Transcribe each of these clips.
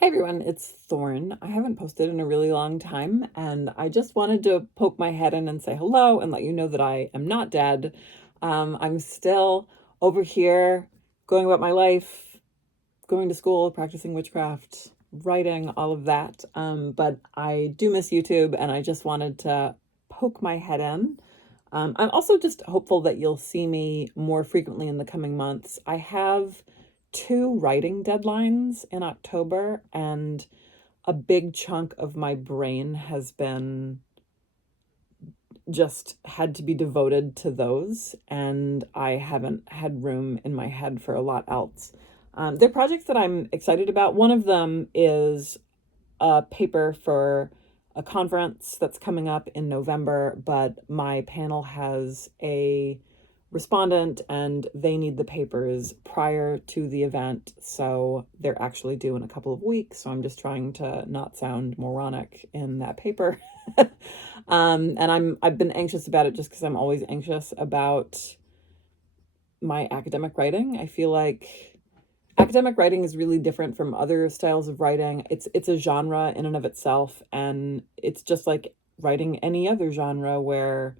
Hey everyone, it's Thorn. I haven't posted in a really long time, and I just wanted to poke my head in and say hello and let you know that I am not dead. I'm still over here going about my life, going to school, practicing witchcraft, writing, all of that. But I do miss YouTube, and I just wanted to poke my head in. I'm also just hopeful that you'll see me more frequently in the coming months. I have two writing deadlines in October, and a big chunk of my brain has been just had to be devoted to those, and I haven't had room in my head for a lot else. They're projects that I'm excited about. One of them is a paper for a conference that's coming up in November, but my panel has a respondent and they need the papers prior to the event, so they're actually due in a couple of weeks. So I'm just trying to not sound moronic in that paper. And I've been anxious about it just because I'm always anxious about my academic writing. I feel like academic writing is really different from other styles of writing. It's a genre in and of itself, and it's just like writing any other genre where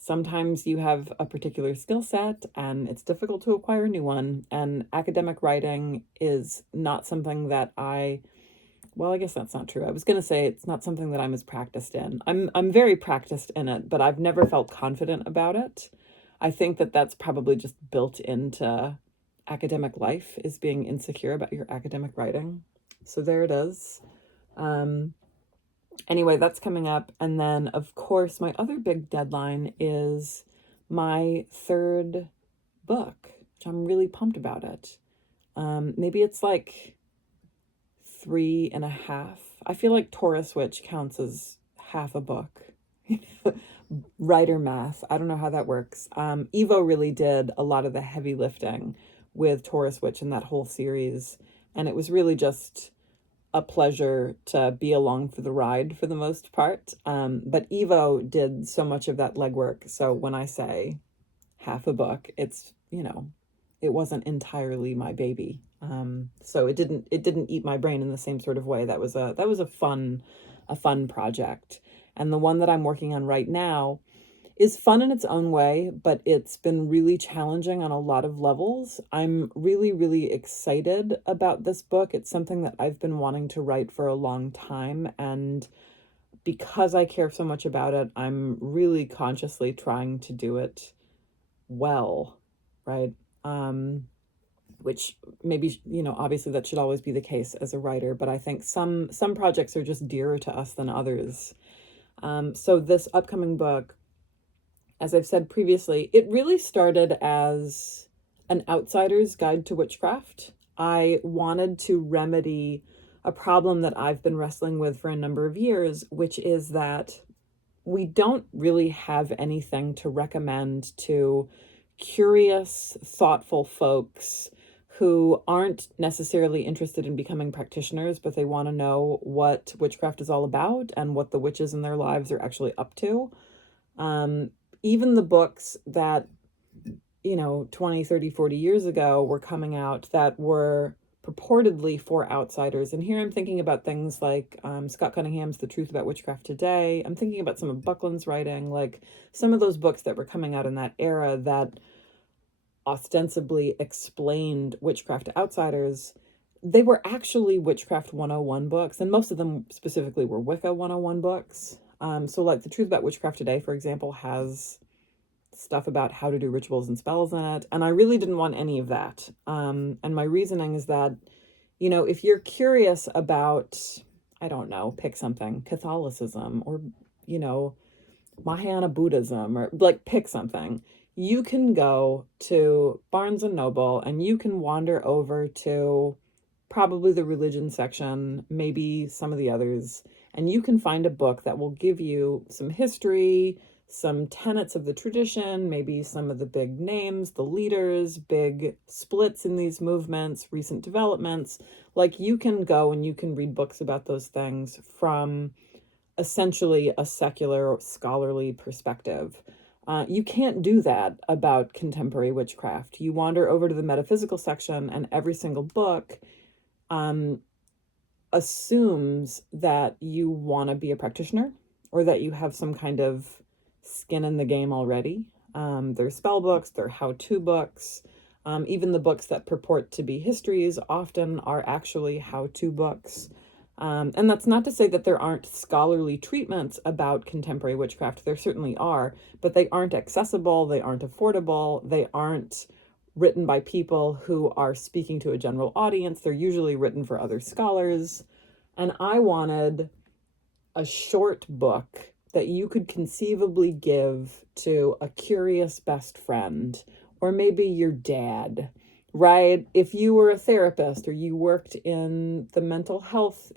sometimes you have a particular skill set and it's difficult to acquire a new one. And academic writing is not something that well, I guess that's not true. I was going to say it's not something that I'm as practiced in. I'm very practiced in it, but I've never felt confident about it. I think that that's probably just built into academic life, is being insecure about your academic writing. So there it is. Um, anyway, that's coming up. And then, of course, my other big deadline is my third book, which I'm really pumped about it. Maybe it's like 3.5. I feel like Taurus Witch counts as half a book. Writer math. I don't know how that works. Evo really did a lot of the heavy lifting with Taurus Witch in that whole series. And it was really just a pleasure to be along for the ride for the most part. But Evo did so much of that legwork. So when I say half a book, it's, it wasn't entirely my baby. So it didn't eat my brain in the same sort of way. That was a fun project. And the one that I'm working on right now is fun in its own way, but it's been really challenging on a lot of levels. I'm really, really excited about this book. It's something that I've been wanting to write for a long time. And because I care so much about it, I'm really consciously trying to do it well, right? Which maybe, obviously that should always be the case as a writer, but I think some projects are just dearer to us than others. So this upcoming book, as I've said previously, it really started as an outsider's guide to witchcraft. I wanted to remedy a problem that I've been wrestling with for a number of years, which is that we don't really have anything to recommend to curious, thoughtful folks who aren't necessarily interested in becoming practitioners, but they want to know what witchcraft is all about and what the witches in their lives are actually up to. Even the books that, 20, 30, 40 years ago were coming out that were purportedly for outsiders. And here I'm thinking about things like Scott Cunningham's The Truth About Witchcraft Today. I'm thinking about some of Buckland's writing, like some of those books that were coming out in that era that ostensibly explained witchcraft to outsiders. They were actually Witchcraft 101 books, and most of them specifically were Wicca 101 books. So like The Truth About Witchcraft Today, for example, has stuff about how to do rituals and spells in it. And I really didn't want any of that. And my reasoning is that, if you're curious about, I don't know, pick something, Catholicism or, Mahayana Buddhism, or like pick something, you can go to Barnes and Noble and you can wander over to probably the religion section, maybe some of the others, and you can find a book that will give you some history, some tenets of the tradition, maybe some of the big names, the leaders, big splits in these movements, recent developments. Like, you can go and you can read books about those things from essentially a secular scholarly perspective. You can't do that about contemporary witchcraft. You wander over to the metaphysical section, and every single book assumes that you want to be a practitioner or that you have some kind of skin in the game already. There's spell books, there are how-to books. Even the books that purport to be histories often are actually how-to books. And that's not to say that there aren't scholarly treatments about contemporary witchcraft. There certainly are, but they aren't accessible, they aren't affordable, they aren't written by people who are speaking to a general audience. They're usually written for other scholars. And I wanted a short book that you could conceivably give to a curious best friend, or maybe your dad, right? If you were a therapist or you worked in the mental health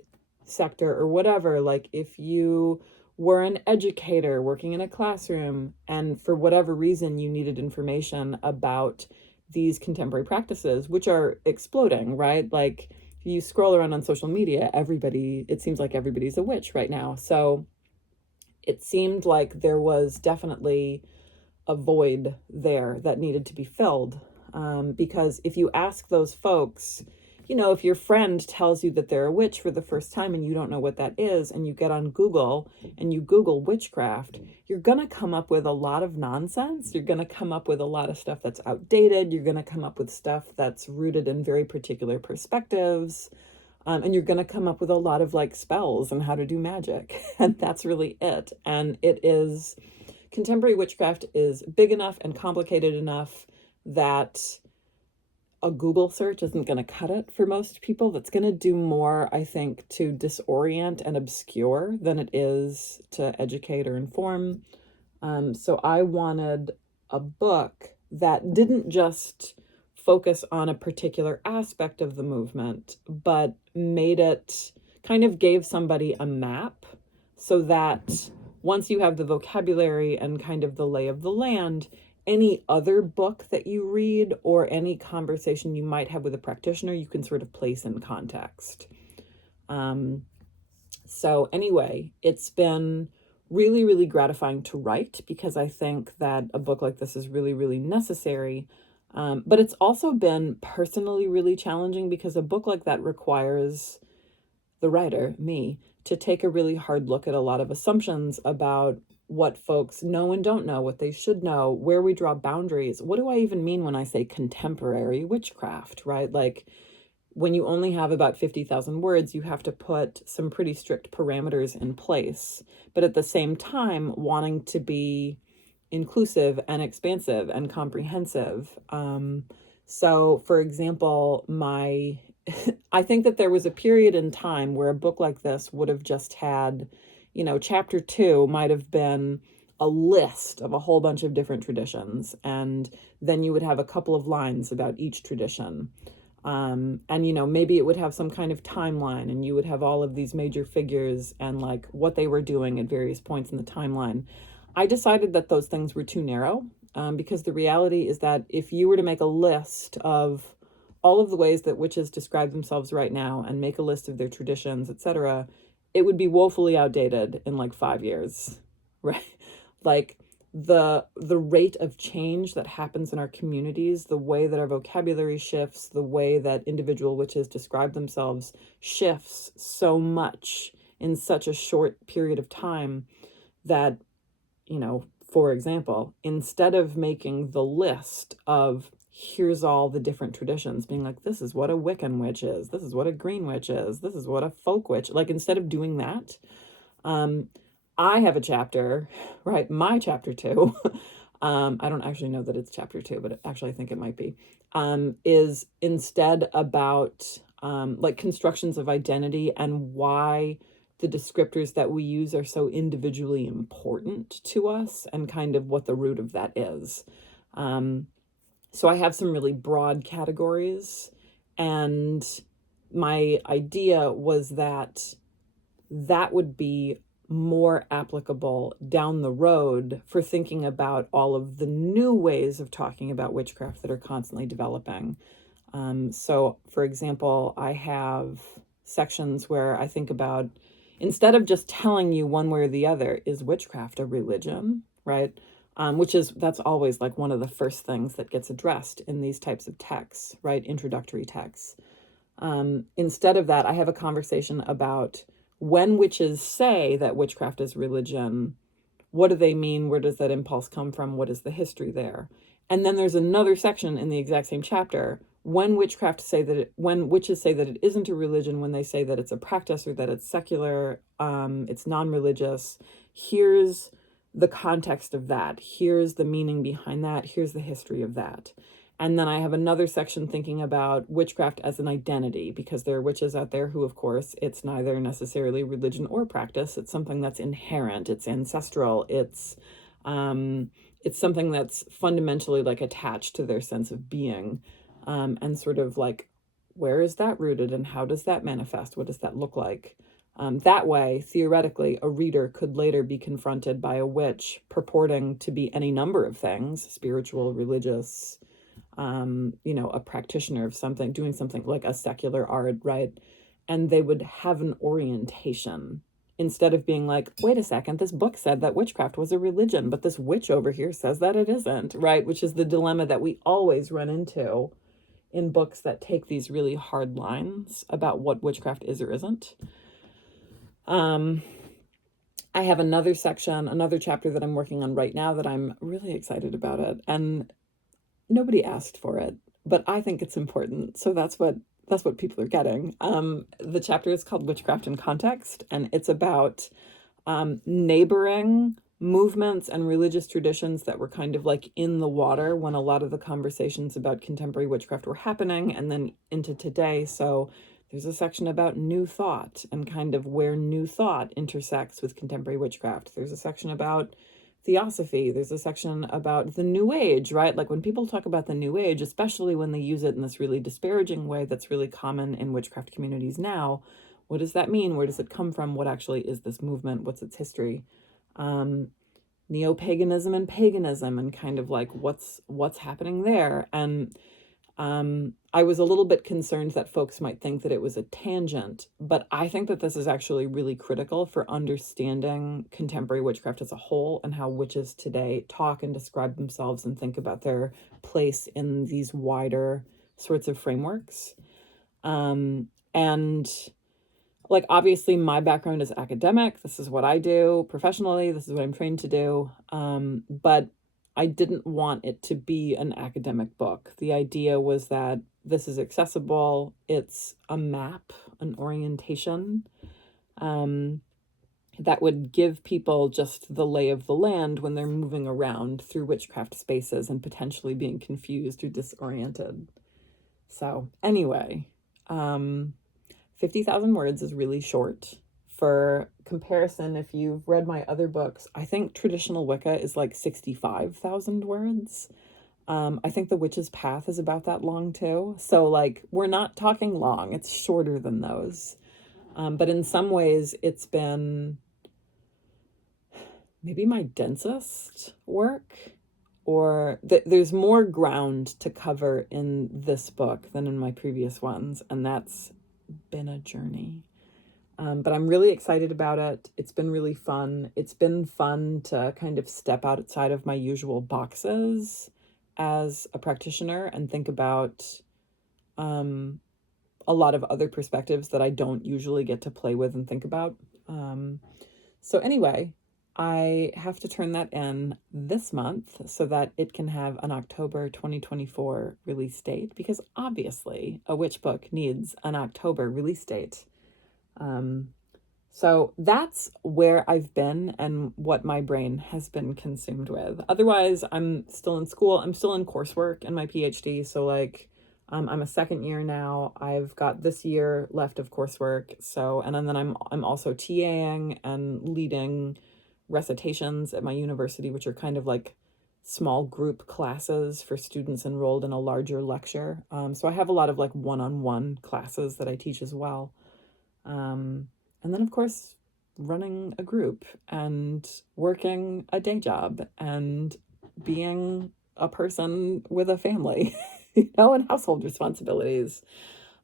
sector or whatever, like if you were an educator working in a classroom and for whatever reason you needed information about these contemporary practices, which are exploding, right? Like if you scroll around on social media, it seems like everybody's a witch right now. So it seemed like there was definitely a void there that needed to be filled. Because if you ask those folks, if your friend tells you that they're a witch for the first time and you don't know what that is, and you get on Google and you Google witchcraft, you're going to come up with a lot of nonsense. You're going to come up with a lot of stuff that's outdated. You're going to come up with stuff that's rooted in very particular perspectives. And you're going to come up with a lot of like spells and how to do magic. And that's really it. And contemporary witchcraft is big enough and complicated enough that a Google search isn't going to cut it for most people. That's going to do more, I think, to disorient and obscure than it is to educate or inform. So I wanted a book that didn't just focus on a particular aspect of the movement, but kind of gave somebody a map so that once you have the vocabulary and kind of the lay of the land, any other book that you read or any conversation you might have with a practitioner, you can sort of place in context. So anyway, it's been really, really gratifying to write because I think that a book like this is really, really necessary. But it's also been personally really challenging because a book like that requires the writer, me, to take a really hard look at a lot of assumptions about what folks know and don't know, what they should know, where we draw boundaries. What do I even mean when I say contemporary witchcraft, right? Like when you only have about 50,000 words, you have to put some pretty strict parameters in place. But at the same time, wanting to be inclusive and expansive and comprehensive. So, for example, I think that there was a period in time where a book like this would have just had, chapter 2 might have been a list of a whole bunch of different traditions. And then you would have a couple of lines about each tradition. And, maybe it would have some kind of timeline and you would have all of these major figures and like what they were doing at various points in the timeline. I decided that those things were too narrow because the reality is that if you were to make a list of all of the ways that witches describe themselves right now and make a list of their traditions, etc., it would be woefully outdated in like 5 years, right? Like the rate of change that happens in our communities, the way that our vocabulary shifts, the way that individual witches describe themselves shifts so much in such a short period of time that, for example, instead of making the list of here's all the different traditions, being like, this is what a Wiccan witch is, this is what a green witch is, this is what a folk witch, like instead of doing that, I have a chapter, right? My chapter 2, I don't actually know that it's chapter 2, but actually I think it might be, is instead about like constructions of identity and why the descriptors that we use are so individually important to us and kind of what the root of that is. So I have some really broad categories, and my idea was that would be more applicable down the road for thinking about all of the new ways of talking about witchcraft that are constantly developing. So, for example, I have sections where I think about, instead of just telling you one way or the other, is witchcraft a religion, right? That's always like one of the first things that gets addressed in these types of texts, right? Introductory texts. Instead of that, I have a conversation about when witches say that witchcraft is religion, what do they mean? Where does that impulse come from? What is the history there? And then there's another section in the exact same chapter when when witches say that it isn't a religion, when they say that it's a practice or that it's secular, it's non-religious. Here's the context of that. Here's the meaning behind that. Here's the history of that. And then I have another section thinking about witchcraft as an identity, because there are witches out there who, of course, it's neither necessarily religion or practice. It's something that's inherent. It's ancestral. It's something that's fundamentally like attached to their sense of being, and sort of like, where is that rooted and how does that manifest? What does that look like? That way, theoretically, a reader could later be confronted by a witch purporting to be any number of things, spiritual, religious, a practitioner of something, doing something like a secular art, right? And they would have an orientation instead of being like, wait a second, this book said that witchcraft was a religion, but this witch over here says that it isn't, right? Which is the dilemma that we always run into in books that take these really hard lines about what witchcraft is or isn't. I have another chapter that I'm working on right now that I'm really excited about it. And nobody asked for it, but I think it's important. So that's what people are getting. The chapter is called Witchcraft in Context, and it's about neighboring movements and religious traditions that were kind of like in the water when a lot of the conversations about contemporary witchcraft were happening, and then into today. So there's a section about New Thought and kind of where New Thought intersects with contemporary witchcraft. There's a section about Theosophy. There's a section about the New Age, right? Like when people talk about the New Age, especially when they use it in this really disparaging way that's really common in witchcraft communities now, what does that mean? Where does it come from? What actually is this movement? What's its history? Neo-paganism and paganism, and kind of like what's happening there. And I was a little bit concerned that folks might think that it was a tangent, but I think that this is actually really critical for understanding contemporary witchcraft as a whole and how witches today talk and describe themselves and think about their place in these wider sorts of frameworks. And like, obviously my background is academic. This is what I do professionally. This is what I'm trained to do. But I didn't want it to be an academic book. The idea was that this is accessible. It's a map, an orientation, that would give people just the lay of the land when they're moving around through witchcraft spaces and potentially being confused or disoriented. So anyway, 50,000 words is really short. For comparison, if you've read my other books, I think traditional Wicca is like 65,000 words. I think The Witch's Path is about that long too. So like, we're not talking long. It's shorter than those. But in some ways it's been maybe my densest work, or there's more ground to cover in this book than in my previous ones. And that's been a journey. But I'm really excited about it. It's been really fun. It's been fun to kind of step outside of my usual boxes as a practitioner and think about a lot of other perspectives that I don't usually get to play with and think about. So anyway, I have to turn that in this month so that it can have an October 2024 release date, because obviously a witch book needs an October release date. So that's where I've been and what my brain has been consumed with. Otherwise, I'm still in school. I'm still in coursework in my PhD. So like, I'm a second year now. I've got this year left of coursework. So, and then I'm also TAing and leading recitations at my university, which are kind of like small group classes for students enrolled in a larger lecture. So I have a lot of like one-on-one classes that I teach as well. And then, of course, running a group and working a day job and being a person with a family, and household responsibilities,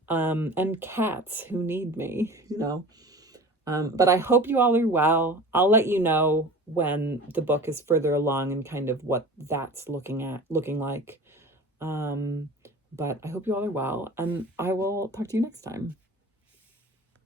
and cats who need me, But I hope you all are well. I'll let you know when the book is further along and kind of what that's looking like. But I hope you all are well, and I will talk to you next time.